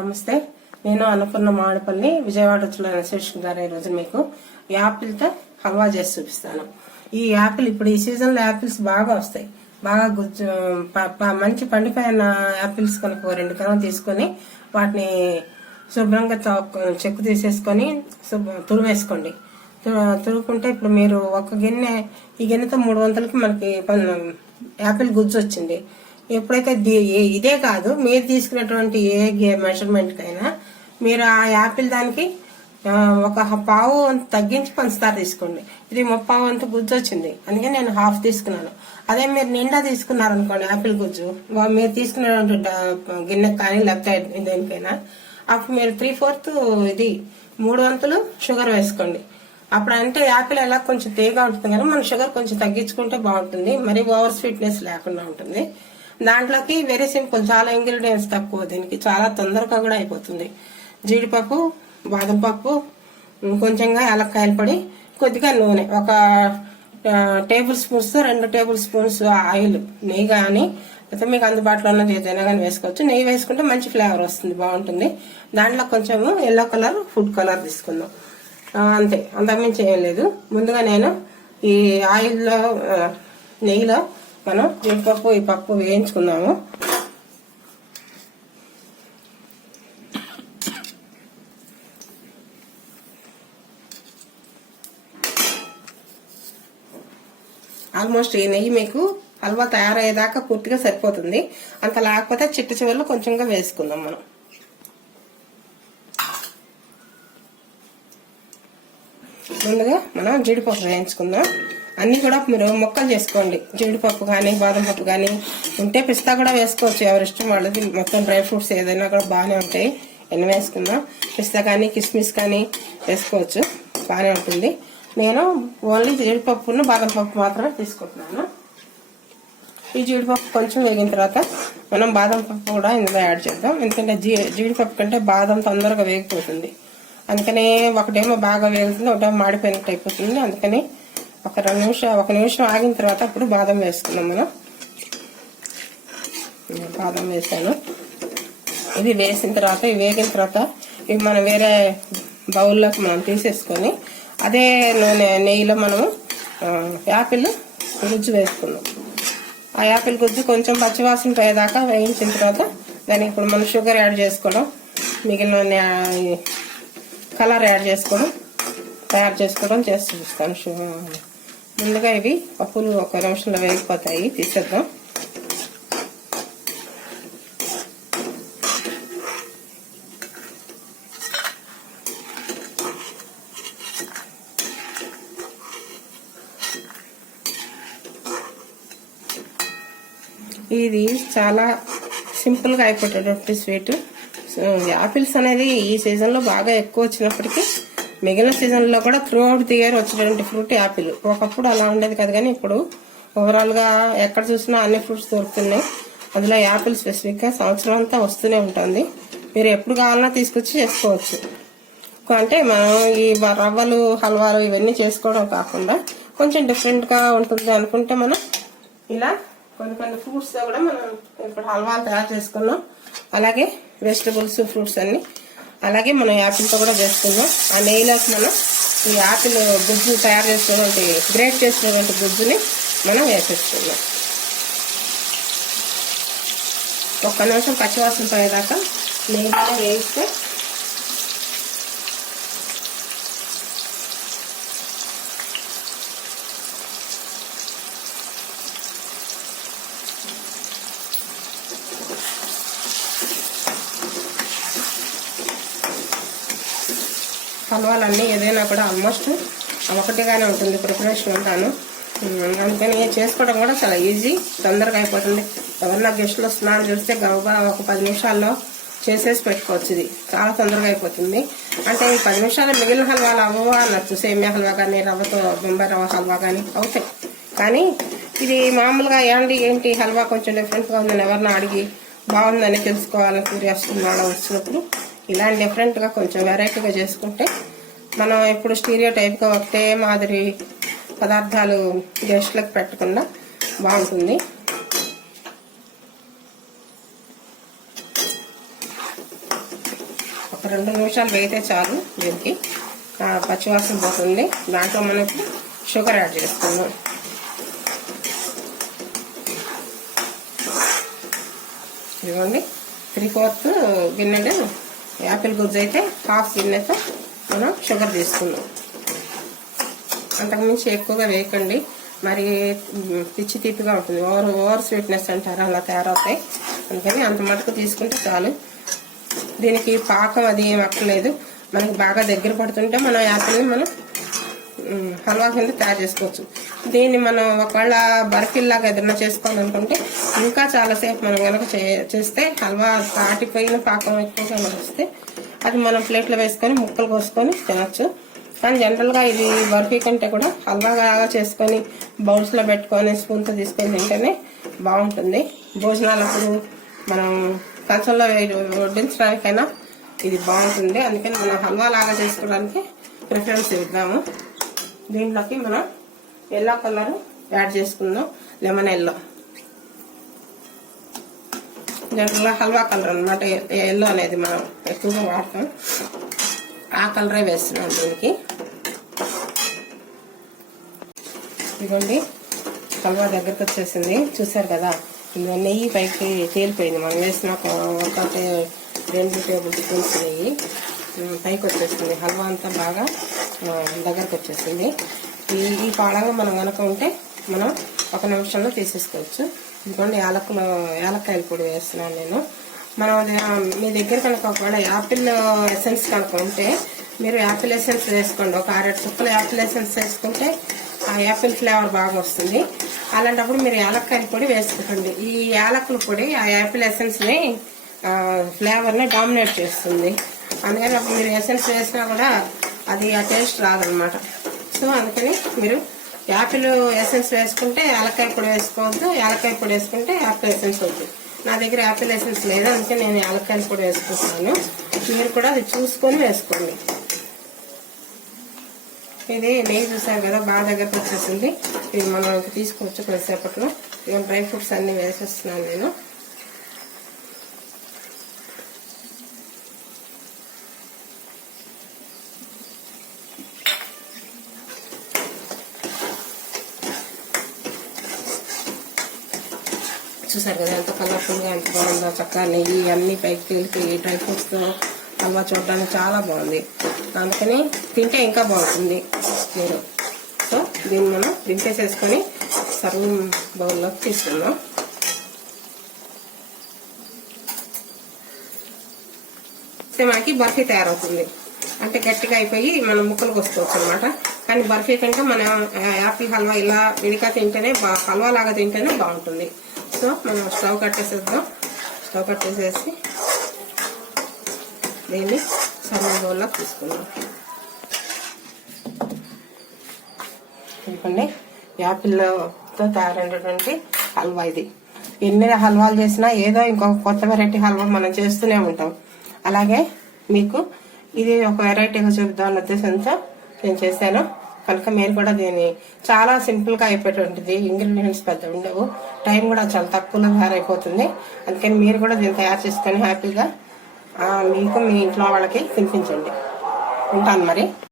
నమస్తే. నేను అన్నపూర్ణ మామిడిపల్లి విజయవాడ వచ్చిన శేష్ గారు ఈరోజు మీకు యాపిల్తో హల్వా చేసి చూపిస్తాను. ఈ యాపిల్ ఇప్పుడు ఈ సీజన్లో యాపిల్స్ బాగా వస్తాయి. బాగా గుజ్జు ప- మంచి పండిపోయిన యాపిల్స్ కనుక రెండు కనుక తీసుకొని వాటిని శుభ్రంగా చెక్కు తీసేసుకొని శుభ్ర తురివేసుకోండి. తురుకుంటే ఇప్పుడు మీరు ఒక గిన్నె ఈ గిన్నెతో మూడు వందలకి మనకి యాపిల్ గుజ్జు వచ్చింది. ఎప్పుడైతే ఏ- ఇదే కాదు మీరు తీసుకున్నటువంటి ఏ మెజర్మెంట్ కైనా మీరు ఆ యాపిల్ దానికి ఒక పావు వంతు తగ్గించి పంచదార తీసుకోండి. ఇది ముప్పావు వంతు గుజ్జు వచ్చింది. అందుకే నేను హాఫ్ తీసుకున్నాను. అదే మీరు నిండా తీసుకున్నారనుకోండి యాపిల్ గుజ్జు మీరు తీసుకున్నటువంటి గిన్నె కానీ లేకపోతే దేనికైనా అప్పుడు మీరు త్రీ ఫోర్త్ ఇది మూడు వంతులు షుగర్ వేసుకోండి. అప్పుడు అంటే యాపిల్ ఎలా కొంచెం తేగా ఉంటుంది కానీ మన షుగర్ కొంచెం తగ్గించుకుంటే బాగుంటుంది. మరి ఓవర్ స్వీట్నెస్ లేకుండా ఉంటుంది. దాంట్లోకి వెరీ సింపుల్ చాలా ఇంగ్రీడియంట్స్ తక్కువ దీనికి చాలా తొందరగా కూడా అయిపోతుంది. జీడిపప్పు బాదం పప్పు కొంచెంగా యాలక్కాయలు పొడి కొద్దిగా నూనె ఒక టేబుల్ స్పూన్స్ రెండు టేబుల్ స్పూన్స్ ఆయిల్ నెయ్యి కానీ అయితే మీకు అందుబాటులో ఉన్నది ఏదైనా కానీ వేసుకోవచ్చు. నెయ్యి వేసుకుంటే మంచి ఫ్లేవర్ వస్తుంది బాగుంటుంది. దాంట్లో కొంచెము ఎల్లో కలర్ ఫుడ్ కలర్ తీసుకుందాం. అంతే అంతకుమించి ఏం లేదు. ముందుగా నేను ఈ ఆయిల్లో నెయ్యిలో మనం జీడిపప్పు ఈ పప్పు వేయించుకుందాము. ఆల్మోస్ట్ ఈ నెయ్యి మీకు హల్వా తయారయ్యేదాకా పూర్తిగా సరిపోతుంది. అంత లేకపోతే చిట్ట చివరిలో కొంచెంగా వేసుకుందాం మనం. ముందుగా మనం జీడిపప్పు వేయించుకుందాం. అన్ని కూడా మీరు మొక్కలు చేసుకోండి. జీడిపప్పు కానీ బాదం పప్పు కానీ ఉంటే పిస్తా కూడా వేసుకోవచ్చు. ఎవరి ఇష్టం వాళ్ళది. మొత్తం డ్రై ఫ్రూట్స్ ఏదైనా కూడా బాగానే ఉంటాయి. ఎన్ని వేసుకుందాం పిస్తా కానీ కిస్మిస్ కానీ వేసుకోవచ్చు. బాగానే ఉంటుంది. నేను ఓన్లీ జీడిపప్పును బాదం పప్పు మాత్రమే తీసుకుంటున్నాను. ఈ జీడిపప్పు కొంచెం వేగిన తర్వాత మనం బాదం పప్పు కూడా ఇందులో యాడ్ చేద్దాం. ఎందుకంటే జీ జీడిపప్పు కంటే బాదం తొందరగా వేగిపోతుంది. అందుకని ఒకటేమో బాగా వేగుతుంది ఒకటేమో మాడిపోయినట్టు అయిపోతుంది. అందుకని ఒక రెండు నిమిషం ఒక నిమిషం ఆగిన తర్వాత అప్పుడు బాదం వేసుకున్నాం మనం. బాదం వేసాను. ఇది వేసిన తర్వాత ఇవి వేగిన తర్వాత ఇవి మనం వేరే బౌల్లోకి మనం తీసేసుకొని అదే నూనె నెయ్యిలో మనము యాపిల్ గుజ్జు వేసుకున్నాం ఆ యాపిల్ గుజ్జు కొంచెం పచ్చివాసన పోయేదాకా వేయించిన తర్వాత దానికి ఇప్పుడు మనం షుగర్ యాడ్ చేసుకోవడం మిగిలిన కలర్ యాడ్ చేసుకోవడం తయారు చేసుకోవడం చేసి చూస్తాను షుగర్. ముందుగా ఇవి పప్పులు ఒక నిమిషంలో వేగిపోతాయి తీసేద్దాం. ఇది చాలా సింపుల్గా అయిపోయేటటువంటి స్వీట్. సో యాపిల్స్ అనేది ఈ సీజన్లో బాగా ఎక్కువ వచ్చినప్పటికీ మిగిలిన సీజన్లో కూడా త్రూ అవుట్ ది ఇయర్ వచ్చేటువంటి ఫ్రూట్ యాపిల్. ఒకప్పుడు అలా ఉండేది కదా కానీ ఇప్పుడు ఓవరాల్గా ఎక్కడ చూసినా అన్ని ఫ్రూట్స్ దొరుకుతున్నాయి. అందులో యాపిల్ స్పెసిఫిక్గా సంవత్సరం అంతా వస్తూనే ఉంటుంది. మీరు ఎప్పుడు కావాలన్నా తీసుకొచ్చి చేసుకోవచ్చు. అంటే మనం ఈ రవ్వలు హల్వాలు ఇవన్నీ చేసుకోవడం కాకుండా కొంచెం డిఫరెంట్గా ఉంటుంది అనుకుంటే మనం ఇలా కొన్ని కొన్ని ఫ్రూట్స్ కూడా మనం ఇప్పుడు హల్వాలు తయారు చేసుకున్నాం. అలాగే వెజిటబుల్స్ ఫ్రూట్స్ అన్నీ అలాగే మనం యాపిల్తో కూడా చేసుకుందాం. ఆ నెయ్యిలోకి మనం ఈ యాపిల్ గుజ్జు తయారు చేసినటువంటి గ్రేట్ చేసినటువంటి గుజ్జుని మనం వేసేసుకుందాం. ఒక్క నిమిషం పచ్చివాసన పోయేదాకా నెయ్యిలో వేయిస్తే హల్వాలన్నీ ఏదైనా కూడా ఆల్మోస్ట్ ఒకటిగానే ఉంటుంది. ప్రిపరేషన్ ఉంటాను. అందుకని చేసుకోవడం కూడా చాలా ఈజీ. తొందరగా అయిపోతుంది. ఎవరన్నా గెస్టులు వస్తున్నారని చూస్తే గౌబా ఒక పది నిమిషాల్లో చేసేసి పెట్టుకోవచ్చు ఇది. చాలా తొందరగా అయిపోతుంది. అంటే ఈ పది నిమిషాలు మిగిలిన హల్వాలు అవ్వవా అనొచ్చు. సేమియా హల్వా కానీ రవ్వతో బొంబాయి రవ్వ హల్వా కానీ అవుతాయి. కానీ ఇది మామూలుగా ఏంటి ఏంటి హల్వా కొంచెం డిఫరెంట్గా ఉందని ఎవరిని అడిగి బాగుందని తెలుసుకోవాలని క్యూరియాసిటీ వాళ్ళ వచ్చినప్పుడు ఇలాంటి డిఫరెంట్గా కొంచెం వెరైటీగా చేసుకుంటే మనం ఇప్పుడు స్టీరియో టైప్గా ఒకటే మాదిరి పదార్థాలు గెస్ట్లకు పెట్టకుండా బాగుంటుంది. ఒక రెండు నిమిషాలు వేయితే చాలు దీనికి. పచ్చివాసన పోతుంది. దాంట్లో మనకి షుగర్ యాడ్ చేసుకుందాం. ఇదిగోండి. త్రీ ఫోర్త్ గిన్నెడు యాపిల్ గుజ్జు అయితే హాఫ్ తిన్నాక మనం షుగర్ తీసుకుందాం. అంతకుమించి ఎక్కువగా వేయకండి. మరి పిచ్చి తీపిగా ఉంటుంది. ఓవర్ ఓవర్ స్వీట్నెస్ అంటారు అలా తయారవుతాయి. అందుకని అంత మటుకు తీసుకుంటే చాలు. దీనికి పాకం అది ఏం అక్కర్లేదు. మనకి బాగా దగ్గర పడుతుంటే మనం యాపిల్ని మనం హల్వా కింద తయారు చేసుకోవచ్చు. దీన్ని మనం ఒకవేళ బర్ఫీల్లాగా ఏదైనా చేసుకోవాలనుకుంటే ఇంకా చాలాసేపు మనం కనుక చే- చేస్తే హల్వా తాటిపోయిన పాకం ఎక్కువగా వస్తే అది మనం ప్లేట్లో వేసుకొని ముక్కలు కోసుకొని తినచ్చు. కానీ జనరల్గా ఇది బర్ఫీ కంటే కూడా హల్వా లాగా చేసుకొని బౌల్స్లో పెట్టుకొని స్పూన్తో తీసుకొని తింటేనే బాగుంటుంది. భోజనాలప్పుడు మనం కంచంలో వే- వడ్డించడానికైనా ఇది బాగుంటుంది. అందుకని మనం హల్వా లాగా చేసుకోవడానికి ప్రిఫరెన్స్ ఇద్దాము. దీంట్లోకి మనం ఎల్లో కలర్ యాడ్ చేసుకుందాం. Lemon yellow. జనరల్గా హల్వా కలర్ అనమాట ఎల్లో అనేది మనం ఎక్కువగా వాడతాం. ఆ కలరే వేస్తున్నాం దీనికి. ఇదిగోండి హల్వా దగ్గరకు వచ్చేసింది. చూసారు కదా నెయ్యి పైకి తేలిపోయింది. మనం వేసిన ఒక ఒకటి రెండు టేబుల్ స్పూన్స్ నెయ్యి. పైకి వచ్చేస్తుంది. హల్వా అంతా బాగా దగ్గరకు వచ్చేసింది ఈ ఈ పాడంగా మనం కనుక ఉంటే మనం ఒక నిమిషంలో తీసేసుకోవచ్చు. ఇదిగోండి యాలకులు యాలక్కాయల పొడి వేస్తున్నాను నేను. మనం మీ దగ్గర కనుక ఒకవేళ యాపిల్ ఎసెన్స్ కనుక ఉంటే మీరు యాపిల్ ఎసెన్స్ వేసుకోండి. ఒక ఆరేడు చుక్కలు యాపిల్ ఎసెన్స్ వేసుకుంటే ఆ యాపిల్ ఫ్లేవర్ బాగా వస్తుంది. అలాంటప్పుడు మీరు యాలక్కాయల పొడి వేసుకోండి ఈ యాలకుల పొడి ఆ యాపిల్ ఎసెన్స్ని ఫ్లేవర్ని డామినేట్ చేస్తుంది. అందుకని అప్పుడు మీరు ఎసెన్స్ వేసినా కూడా అది ఆ టేస్ట్ రాదనమాట సో అందుకని మీరు యాపిల్ ఎసెన్స్ వేసుకుంటే యాలకాయ పొడి వేసుకోవద్దు యాలకాయ పొడి వేసుకుంటే యాపిల్ ఎసెన్స్ వద్దు. నా దగ్గర యాపిల్ ఎసెన్స్ లేదు అందుకే నేను యాలక్కాయల పొడి వేసుకుంటున్నాను. మీరు కూడా అది చూసుకొని వేసుకోండి. ఇది నెయ్యి చూసారు కదా బాగా దగ్గరకు వచ్చేసింది. ఇది మనం తీసుకోవచ్చు కొద్దిసేపట్లో ఇక డ్రై ఫ్రూట్స్ అన్నీ వేసేస్తున్నాను నేను. చూసారు కదా. ఎంత కలర్ఫుల్గా ఎంత బాగుందో చక్కగా నెయ్యి అన్ని పైకి తేలిపోయి డ్రై ఫ్రూట్స్తో హల్వా చూడడానికి చాలా బాగుంది. అందుకని తింటే ఇంకా బాగుంటుంది మీరు. సో దీన్ని మనం దింపేసేసుకొని సర్వింగ్ బౌల్లోకి తీసుకుందాం. సో మనకి బర్ఫీ తయారవుతుంది. అంటే గట్టిగా అయిపోయి మనం ముక్కలు కోసుకోవచ్చు అనమాట కానీ బర్ఫీ కంటే మనం యాపిల్ హల్వా ఇలా విడిగా తింటేనే బా హల్వా లాగా తింటేనే బాగుంటుంది. సో మనం స్టవ్ కట్టేసేద్దాం. స్టవ్ కట్టేసేసి దీన్ని సన్న బౌల్లోకి తీసుకుందాం. ఇదిగోండి యాపిల్తో తయారైనటువంటి హల్వా ఇది. ఎన్ని హల్వాలు చేసినా ఏదో ఇంకొక కొత్త వెరైటీ హల్వా మనం చేస్తూనే ఉంటాం. అలాగే మీకు ఇది ఒక వెరైటీగా చూపిద్దాం అన్న ఉద్దేశంతో నేను చేశాను. కనుక మీరు కూడా దీన్ని చాలా సింపుల్గా అయిపోయేటువంటిది ఇంగ్రీడియంట్స్ పెద్ద ఉండవు. టైం కూడా చాలా తక్కువలో తయారైపోతుంది. అందుకని మీరు కూడా దీన్ని తయారు చేసుకొని హ్యాపీగా మీకు మీ ఇంట్లో వాళ్ళకి తినిపించండి. ఉంటాను మరి.